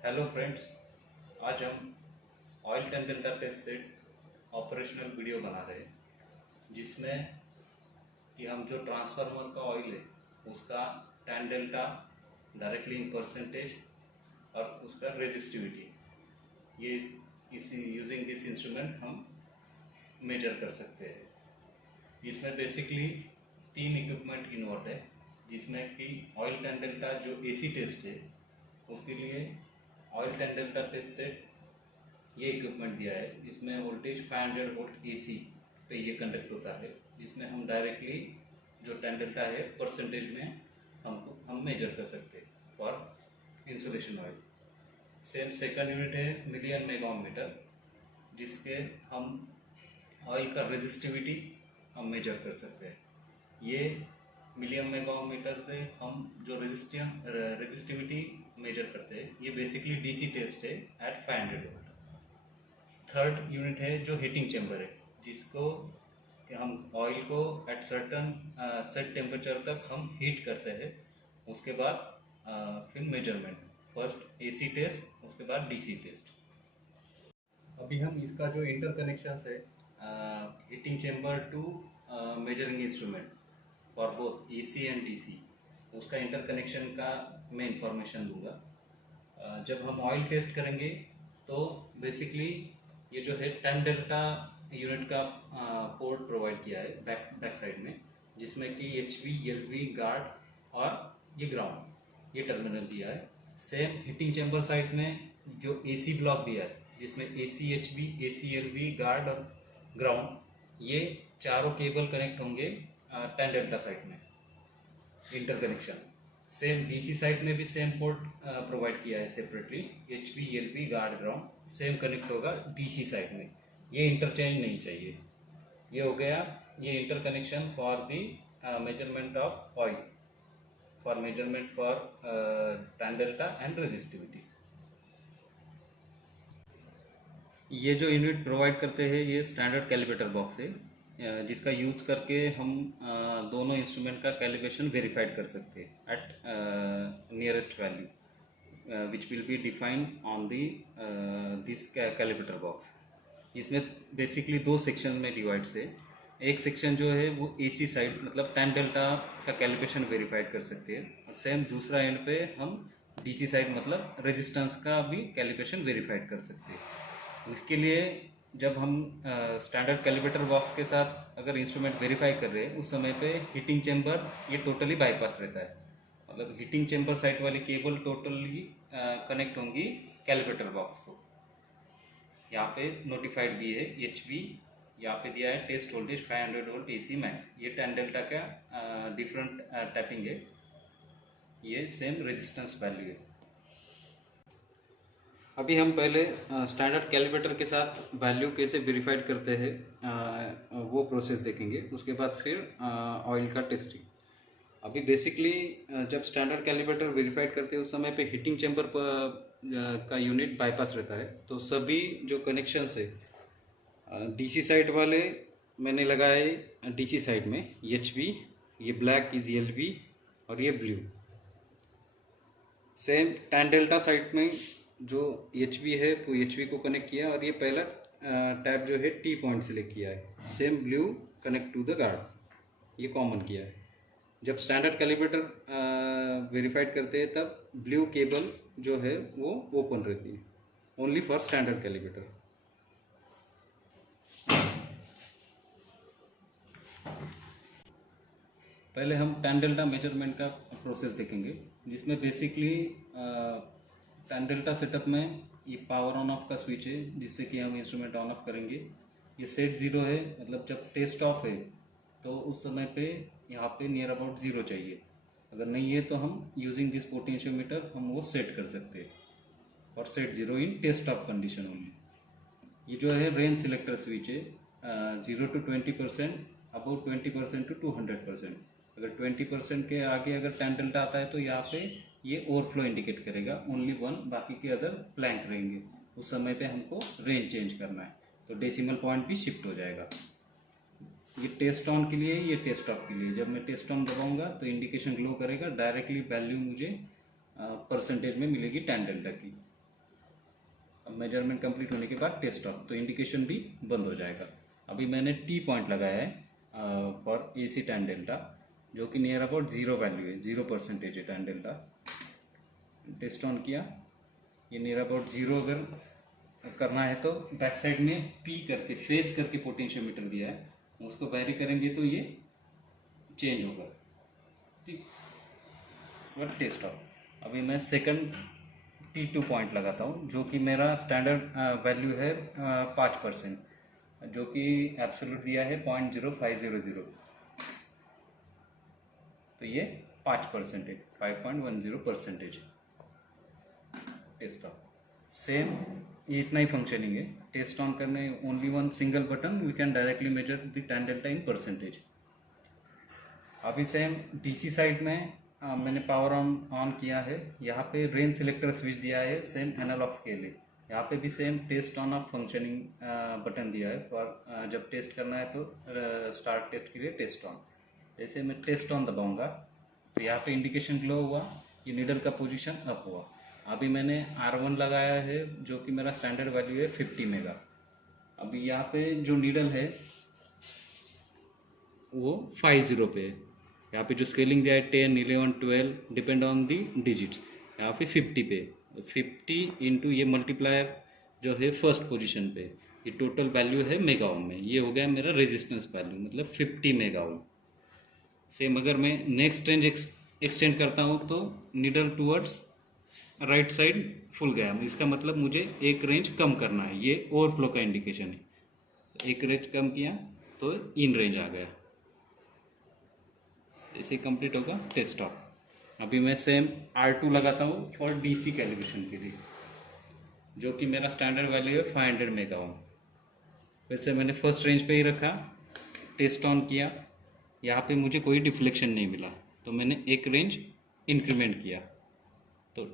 Hello friends, आज हम oil tan delta test set operational video बना रहे हैं जिसमें कि हम जो ट्रांसफार्मर का ऑयल है उसका tan delta directly in percentage और उसका रेजिस्टिविटी ये इसी यूजिंग दिस इंस्ट्रूमेंट हम मेजर कर सकते हैं। इसमें बेसिकली 3 इक्विपमेंट इन्वॉल्व है जिसमें कि ऑयल टैन डेल्टा जो एसी टेस्ट है उसके लिए oil tan delta test set ये इक्विपमेंट दिया है जिसमें वोल्टेज 500 वोल्ट एसी पे ये कंडक्ट होता है, जिसमें हम डायरेक्टली जो टैन डेल्टा है परसेंटेज में हम मेजर कर सकते हैं for insulation oil. Same second unit है मिलियन मेगामीटर जिसके हम ऑयल का रेजिस्टिविटी हम मेजर कर सकते हैं। ये मिलियन मेगामीटर से हम जो रेजिस्टिविटी मेजर करते हैं ये बेसिकली डीसी टेस्ट है एट 500 वोल्ट। थर्ड यूनिट है जो हीटिंग चैम्बर है जिसको कि हम ऑयल को एट सर्टन सेट टेम्परेचर तक हम हीट करते हैं। उसके बाद फिर मेजरमेंट, फर्स्ट एसी टेस्ट उसके बाद डीसी टेस्ट। अभी हम इसका जो इंटर कनेक्शन है heating chamber to measuring instrument for both AC and DC उसका इंटर कनेक्शन का मैं इंफॉर्मेशन दूंगा। जब हम ऑयल टेस्ट करेंगे तो बेसिकली ये जो है टैन डेल्टा यूनिट का पोर्ट प्रोवाइड किया है बैक साइड में, जिसमें कि HV, LV, गार्ड और ये ग्राउंड ये टर्मिनल दिया है। सेम हीटिंग चैम्बर साइड में जो AC ब्लॉक दिया है जिसमें AC HV, AC LV, guard और ग्राउंड ये चारों केबल कनेक्ट होंगे टैन डेल्टा साइड में inter connection. Same DC side में भी सेम पोर्ट प्रोवाइड किया है separately, HV, LV, guard, ground same connect होगा डीसी साइड में। ये इंटरचेंज नहीं चाहिए। ये हो गया ये inter connection for the measurement of oil, for measurement for tan delta and resistivity. ये जो यूनिट प्रोवाइड करते हैं ये स्टैंडर्ड कैलिब्रेटर बॉक्स है जिसका यूज करके हम दोनों इंस्ट्रूमेंट का कैलिब्रेशन वेरीफाइड कर सकते हैं at nearest value which will be defined on the this calibrator box. इसमें बेसिकली 2 सेक्शन में डिवाइड है। एक सेक्शन जो है वो एसी साइड मतलब टैन डेल्टा का कैलिब्रेशन वेरीफाइड कर सकते हैं और सेम दूसरा एंड पे हम डीसी साइड मतलब रेजिस्टेंस का भी कैलिब्रेशन वेरीफाइड कर सकते हैं। इसके लिए जब हम स्टैंडर्ड कैलिब्रेटर बॉक्स के साथ अगर इंस्ट्रूमेंट वेरीफाई कर रहे हैं उस समय पे हीटिंग चैम्बर ये टोटली बाईपास रहता है, मतलब हीटिंग चैम्बर साइड वाली केबल टोटली कनेक्ट होंगी कैलिब्रेटर बॉक्स को। यहाँ पे नोटिफाइड भी है HV, यहाँ पे दिया है test voltage 500 volt AC max. ये टैन डेल्टा का डिफरेंट टैपिंग है, ये सेम रेजिस्टेंस वैल्यू है। अभी हम पहले स्टैंडर्ड कैलिब्रेटर के साथ वैल्यू कैसे वेरीफाइड करते हैं वो प्रोसेस देखेंगे, उसके बाद फिर ऑयल का टेस्टिंग। अभी बेसिकली जब स्टैंडर्ड कैलिब्रेटर वेरीफाइड करते हैं उस समय पे हीटिंग चैम्बर का यूनिट बाईपास रहता है, तो सभी जो कनेक्शंस है डीसी साइड वाले मैंने लगाए डीसी साइड में HV, ये ब्लैक इज LV और ये blue. Same tan delta side में जो HV है वो HV को कनेक्ट किया और ये पहला टैप जो है T पॉइंट सेलेक्ट किया है। Same blue connect to the guard, ये कॉमन किया है। जब स्टैंडर्ड कैलिब्रेटर वेरीफाइड करते हैं तब ब्लू केबल जो है वो ओपन रहती है, ओनली फॉर स्टैंडर्ड कैलिब्रेटर। पहले हम टैन डेल्टा मेजरमेंट का प्रोसेस देखेंगे जिसमें बेसिकली टैन डेल्टा सेटअप में ये पावर ऑन ऑफ का स्विच है जिससे कि हम इंस्ट्रूमेंट ऑन ऑफ करेंगे। ये सेट 0 है, मतलब जब टेस्ट ऑफ है तो उस समय पे यहाँ पे नियर अबाउट 0 चाहिए। अगर नहीं है तो हम यूजिंग दिस पोटेंशियोमीटर हम वो सेट कर सकते हैं और set 0 in test off condition only. ये जो है रेंज सिलेक्टर स्विच है 0 to 20%, अबाउट 20% to 200%। अगर 20% के आगे अगर टैन डेल्टा आता है तो यहाँ पे ये ओवरफ्लो इंडिकेट करेगा, ओनली 1, बाकी के अदर ब्लैंक रहेंगे। उस समय पे हमको रेंज चेंज करना है तो डेसिमल पॉइंट भी शिफ्ट हो जाएगा। ये टेस्ट ऑन के लिए, ये टेस्ट ऑफ के लिए। जब मैं टेस्ट ऑन दबाऊंगा तो इंडिकेशन ग्लो करेगा, डायरेक्टली वैल्यू मुझे परसेंटेज में मिलेगी टैन डेल्टा की। मेजरमेंट कंप्लीट होने के बाद टेस्ट ऑफ, तो इंडिकेशन भी बंद हो जाएगा। अभी मैंने टी पॉइंट लगाया है फॉर AC टैन डेल्टा, जो कि नियर अबाउट 0 वैल्यू है, 0% है टैन डेल्टा। टेस्ट ऑन किया, ये नियर अबाउट 0 अगर करना है तो बैक साइड में P करके फेज करके पोटेंशियोमीटर दिया है, उसको वेरी करेंगे तो ये चेंज होगा, ठीक। और टेस्ट ऑफ, अभी मैं सेकंड T2 पॉइंट लगाता हूँ, जो कि मेरा स्टैंडर्ड वैल्यू है 5%, जो कि एब्सोल्यूट दिया है 0.0500, तो ये 5% है, 5.10%। टेस्ट ऑफ सेम, ये इतना ही फंक्शनिंग है। टेस्ट ऑन करने only one single button, we can directly measure the tan delta in percentage. अभी सेम DC साइड में मैंने पावर ऑन किया है, यहाँ पे रेंज सिलेक्टर स्विच दिया है, सेम एनालॉग स्केल है। यहाँ पे भी same test on off functioning button दिया है फॉर जब टेस्ट करना है तो स्टार्ट टेस्ट के लिए टेस्ट ऑन। जैसे मैं टेस्ट ऑन दबाऊंगा तो यहाँ पे इंडिकेशन ग्लो हुआ, ये नीडल का पोजीशन अप हुआ। अभी मैंने R1 लगाया है, जो कि मेरा स्टैंडर्ड वैल्यू है 50 मेगा। अभी यहाँ पे जो नीडल है वो 50 पे है। यहाँ पे जो स्केलिंग दिया है 10, 11, 12 डिपेंड ऑन दी डिजिट्स। यहाँ पे 50 पे, 50 इंटू ये मल्टीप्लायर जो है फर्स्ट पोजीशन पे, ये टोटल वैल्यू है मेगा ओम में। ये हो गया मेरा रेजिस्टेंस वैल्यू, मतलब 50 मेगा ओम। सेम अगर मैं नेक्स्ट रेंज एक्सटेंड करता हूँ तो needle towards right side full गया, इसका मतलब मुझे एक रेंज कम करना है, ये ओवरफ्लो का इंडिकेशन है। एक रेंज कम किया तो इन रेंज आ गया। ऐसे कंप्लीट होगा टेस्ट ऑफ। अभी मैं सेम R2 लगाता हूँ फॉर DC कैलिब्रेशन के लिए, जो कि मेरा स्टैंडर्ड वैल्यू है 500 मेगा ओम। फिर से मैंने फर्स्ट रेंज पे ही रखा, टेस्ट ऑन किया, यहाँ पे मुझे कोई डिफ्लेक्शन नहीं मिला, तो मैंने एक रेंज इंक्रीमेंट किया, तो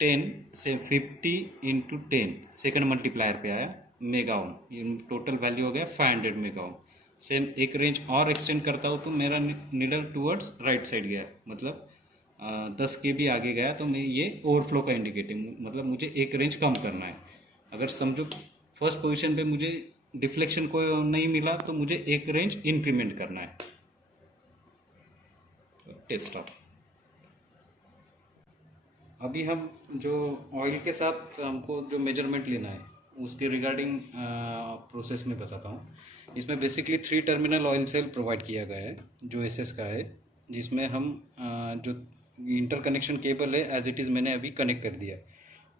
10 से 50 इंटू 10 सेकेंड मल्टीप्लायर पे आया मेगा ओम, टोटल वैल्यू हो गया 500 मेगा ओम। सेम एक रेंज और एक्सटेंड करता हूँ तो मेरा नीडल टूवर्ड्स राइट साइड गया, मतलब 10 kb आगे गया, तो मैं ये ओवरफ्लो का इंडिकेटिव, मतलब मुझे एक रेंज कम करना है। अगर समझो फर्स्ट पोजीशन पे मुझे डिफ्लेक्शन कोई नहीं मिला तो मुझे एक रेंज इंक्रीमेंट करना है। Test off. अभी हम जो ऑयल के साथ हमको जो मेजरमेंट लेना है उसके रिगार्डिंग प्रोसेस में बताता हूँ। इसमें basically 3 terminal oil cell provide किया गया है जो SS का है, जिसमें हम जो इंटरकनेक्शन केबल है एज इट इज़ मैंने अभी कनेक्ट कर दिया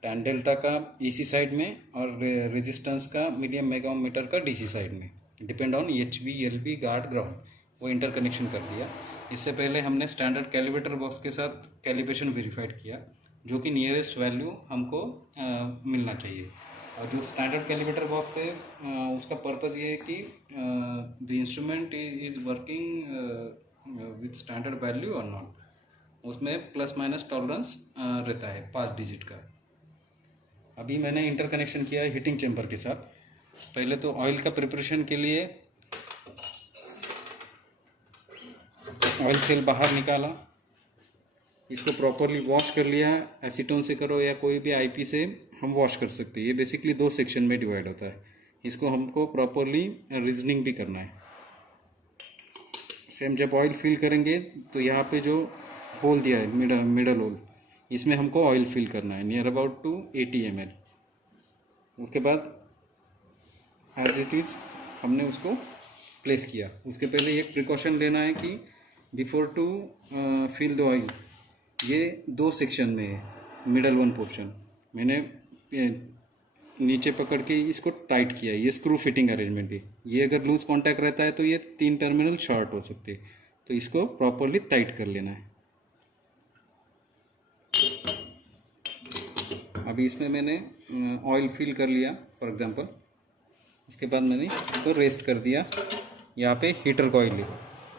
टैन डेल्टा का AC साइड में और रेजिस्टेंस का मीडियम मेगा ओम मीटर का DC साइड में, depend on HV, LV, guard, ground, वो इंटरकनेक्शन कर दिया। इससे पहले हमने स्टैंडर्ड कैलिब्रेटर बॉक्स के साथ कैलिब्रेशन वेरीफाइड किया, जो कि नियरेस्ट वैल्यू हमको मिलना चाहिए। और जो स्टैंडर्ड कैलिब्रेटर बॉक्स है उसका पर्पज़ ये है कि the instrument is working with standard value और नॉट, उसमें प्लस माइनस टॉलरेंस रहता है 5 डिजिट का। अभी मैंने इंटरकनेक्शन किया है हीटिंग चैम्बर के साथ। पहले तो ऑयल का प्रिपरेशन के लिए ऑयल सेल बाहर निकाला, इसको प्रॉपरली वॉश कर लिया, एसीटोन से करो या कोई भी IP से हम वॉश कर सकते हैं। ये बेसिकली 2 सेक्शन में डिवाइड होता है, इसको हमको प्रॉपरली रीजनिंग भी करना है। सेम जब ऑयल फिल करेंगे तो यहाँ पे जो होल दिया है मिडल होल, इसमें हमको ऑयल फिल करना है नियर अबाउट टू 80 ml। उसके बाद एज इट इज़ हमने उसको प्लेस किया। उसके पहले एक प्रिकॉशन लेना है कि before to fill the oil, ये 2 सेक्शन में है, मिडल वन पोर्शन मैंने नीचे पकड़ के इसको टाइट किया, ये स्क्रू फिटिंग अरेंजमेंट है। ये अगर लूज कांटेक्ट रहता है तो ये 3 टर्मिनल शॉर्ट हो सकते हैं, तो इसको प्रॉपरली टाइट कर लेना है। अभी इसमें मैंने ऑयल फिल कर लिया फॉर एग्जांपल, इसके बाद मैंने इसको रेस्ट कर दिया। यहाँ पे हीटर कॉइल है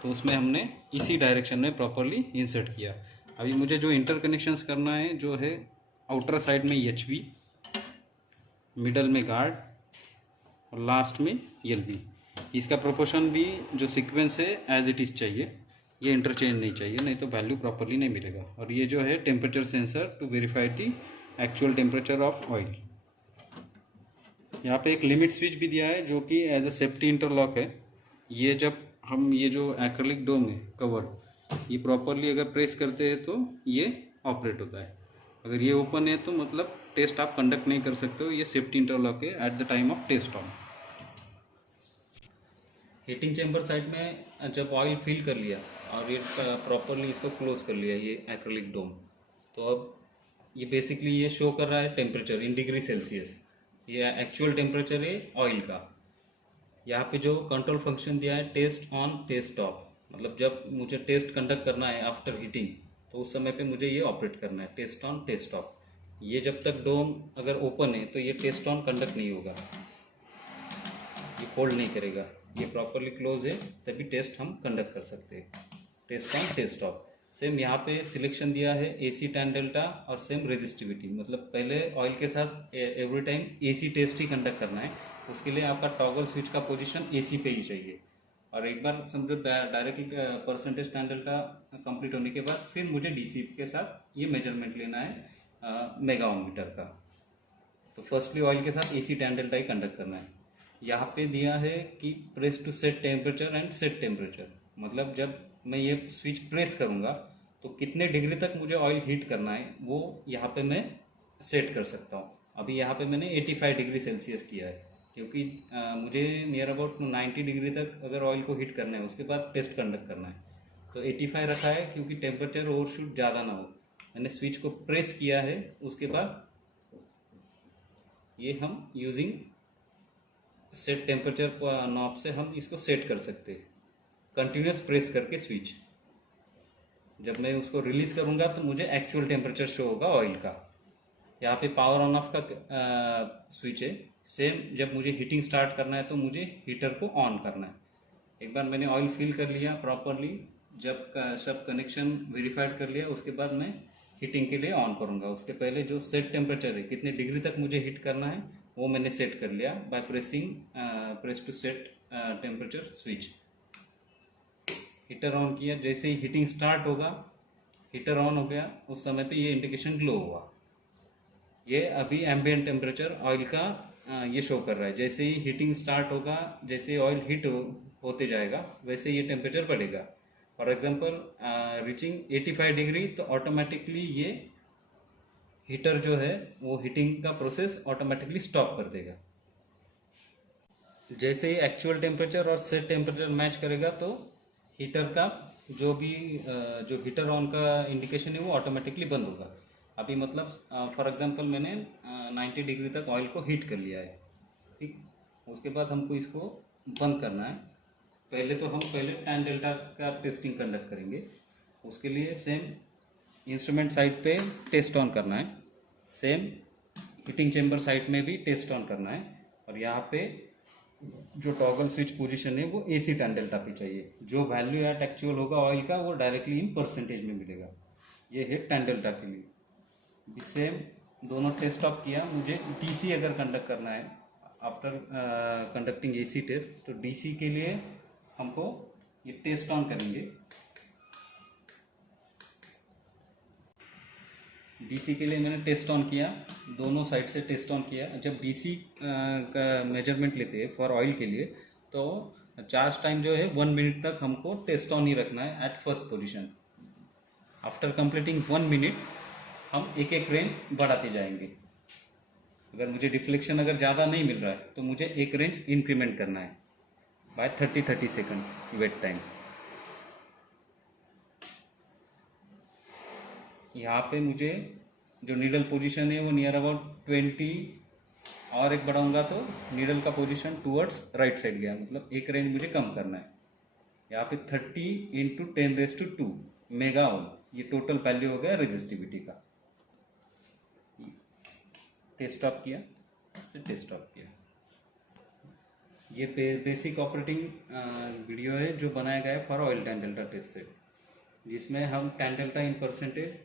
तो उसमें हमने इसी डायरेक्शन में प्रॉपरली इंसर्ट किया। अभी मुझे जो इंटरकनेक्शंस करना है जो है आउटर साइड में HV, मिडल में गार्ड और लास्ट में LV। इसका प्रोपोर्शन भी जो सीक्वेंस है एज इट इज़ चाहिए, ये इंटरचेंज नहीं चाहिए, नहीं तो वैल्यू प्रॉपरली नहीं मिलेगा। और ये जो है temperature sensor to verify the actual temperature of oil. यहाँ पे एक लिमिट स्विच भी दिया है जो कि एज अ सेफ्टी इंटरलॉक है। ये जब हम ये जो एक्रिलिक डोम है कवर, ये प्रॉपरली अगर प्रेस करते हैं तो ये ऑपरेट होता है। अगर ये ओपन है तो मतलब टेस्ट आप कंडक्ट नहीं कर सकते हो। ये सेफ्टी इंटरलॉक है at the time of test on. Heating chamber side में जब ऑयल फिल कर लिया और ये प्रॉपरली इसको क्लोज कर लिया ये एक्रिलिक डोम, तो अब ये बेसिकली ये शो कर रहा है टेम्परेचर इन डिग्री सेल्सियस। ये एक्चुअल टेम्परेचर है ऑयल का। यहाँ पे जो कंट्रोल फंक्शन दिया है टेस्ट ऑन टेस्ट ऑफ, मतलब जब मुझे टेस्ट कंडक्ट करना है आफ्टर हीटिंग तो उस समय पे मुझे ये ऑपरेट करना है टेस्ट ऑन टेस्ट ऑफ। ये जब तक डोम अगर ओपन है तो ये टेस्ट ऑन कंडक्ट नहीं होगा, ये होल्ड नहीं करेगा। ये प्रॉपरली क्लोज है तभी टेस्ट हम कंडक्ट कर सकते हैं test on test off. Same यहाँ पे सिलेक्शन दिया है AC tan डेल्टा और सेम रेजिस्टिविटी, मतलब पहले ऑयल के साथ एवरी टाइम AC टेस्ट ही कंडक्ट करना है। उसके लिए आपका टॉगल स्विच का पोजीशन AC पे ही चाहिए। और एक बार समझो directly percentage tan delta complete होने के बाद फिर मुझे DC के साथ ये मेजरमेंट लेना है मेगा ओम मीटर का। तो फर्स्टली ऑयल के साथ AC tan डेल्टा ही कंडक्ट करना है। यहाँ पे दिया है कि press to set temperature and set temperature, मतलब जब मैं ये स्विच प्रेस करूँगा तो कितने डिग्री तक मुझे ऑयल हीट करना है वो यहाँ पे मैं सेट कर सकता हूँ। अभी यहाँ पे मैंने 85 डिग्री सेल्सियस किया है क्योंकि मुझे नियर अबाउट 90 डिग्री तक अगर ऑयल को हीट करना है उसके बाद टेस्ट कंडक्ट करना है। तो 85 रखा है क्योंकि टेम्परेचर ओवरशूट ज़्यादा ना हो। मैंने स्विच को प्रेस किया है, उसके बाद ये हम यूजिंग सेट टेम्परेचर नॉब से हम इसको सेट कर सकते हैं कंटिन्यूस प्रेस करके स्विच। जब मैं उसको रिलीज करूंगा तो मुझे एक्चुअल टेम्परेचर शो होगा ऑयल का। यहाँ पे पावर ऑन ऑफ का स्विच है। सेम जब मुझे हीटिंग स्टार्ट करना है तो मुझे हीटर को ऑन करना है। एक बार मैंने ऑयल फिल कर लिया प्रॉपरली, जब सब कनेक्शन वेरीफाइड कर लिया उसके बाद मैं हीटिंग के लिए ऑन करूंगा। उसके पहले जो सेट टेम्परेचर है कितने डिग्री तक मुझे हीट करना है वो मैंने सेट कर लिया by pressing press to set temperature switch. Heater on किया, जैसे ही हीटिंग स्टार्ट होगा हीटर ऑन हो गया, उस समय पे ये इंडिकेशन ग्लो हुआ। ये अभी एम्बिएंट टेम्परेचर ऑयल का ये शो कर रहा है। जैसे ही हीटिंग स्टार्ट होगा, जैसे ही ऑयल हीट होते जाएगा वैसे ये टेम्परेचर बढ़ेगा। फॉर एग्जांपल रीचिंग 85 डिग्री तो ऑटोमेटिकली ये हीटर जो है वो हीटिंग का प्रोसेस ऑटोमेटिकली स्टॉप कर देगा। जैसे ही एक्चुअल टेम्परेचर और सेट टेम्परेचर मैच करेगा तो हीटर का जो भी जो हीटर ऑन का इंडिकेशन है वो ऑटोमेटिकली बंद होगा। अभी मतलब फॉर एग्जांपल मैंने 90 डिग्री तक ऑयल को हीट कर लिया है, ठीक। उसके बाद हमको इसको बंद करना है। पहले तो हम tan डेल्टा का टेस्टिंग कंडक्ट करेंगे। उसके लिए सेम इंस्ट्रूमेंट साइड पे टेस्ट ऑन करना है, सेम हीटिंग चेम्बर साइड में भी टेस्ट ऑन करना है। और यहाँ पे जो टॉगल स्विच पोजीशन है वो AC tan डेल्टा पे चाहिए। जो वैल्यू एट एक्चुअल होगा ऑयल का वो डायरेक्टली इन परसेंटेज में मिलेगा। ये है tan डेल्टा के लिए। सेम दोनों टेस्ट ऑफ किया। मुझे DC अगर कंडक्ट करना है आफ्टर कंडक्टिंग AC टेस्ट, तो DC के लिए हमको ये टेस्ट ऑन करेंगे। DC के लिए मैंने टेस्ट ऑन किया, दोनों साइड से टेस्ट ऑन किया। जब DC का मेजरमेंट लेते हैं फॉर ऑयल के लिए तो चार्ज टाइम जो है 1 मिनट तक हमको टेस्ट ऑन ही रखना है at first position. After completing 1 minute हम एक एक रेंज बढ़ाते जाएंगे। अगर मुझे डिफ्लेक्शन अगर ज़्यादा नहीं मिल रहा है तो मुझे एक रेंज इंक्रीमेंट करना है बाय 30 सेकंड वेट टाइम। यहाँ पे मुझे जो नीडल पोजीशन है वो नियर अबाउट 20 और एक बढ़ाऊंगा तो नीडल का पोजीशन टूवर्ड्स राइट साइड गया, मतलब एक रेंज मुझे कम करना है। यहाँ पे 30 × 10⁻² मेगा ओम ये टोटल वैल्यू हो गया रेजिस्टिविटी का। टेस्ट ऑफ किया, टेस्ट ऑफ किया। ये बेसिक ऑपरेटिंग वीडियो है जो बनाया गया है for oil tan delta test set, जिसमें हम tan delta in percentage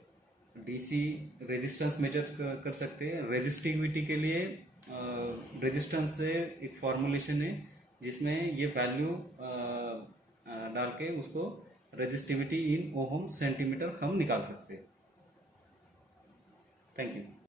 DC resistance measure कर सकते हैं। रेजिस्टिविटी के लिए रेजिस्टेंस से एक फॉर्मुलेशन है जिसमें ये वैल्यू डाल के उसको रेजिस्टिविटी इन ओहम सेंटीमीटर हम निकाल सकते हैं। Thank you.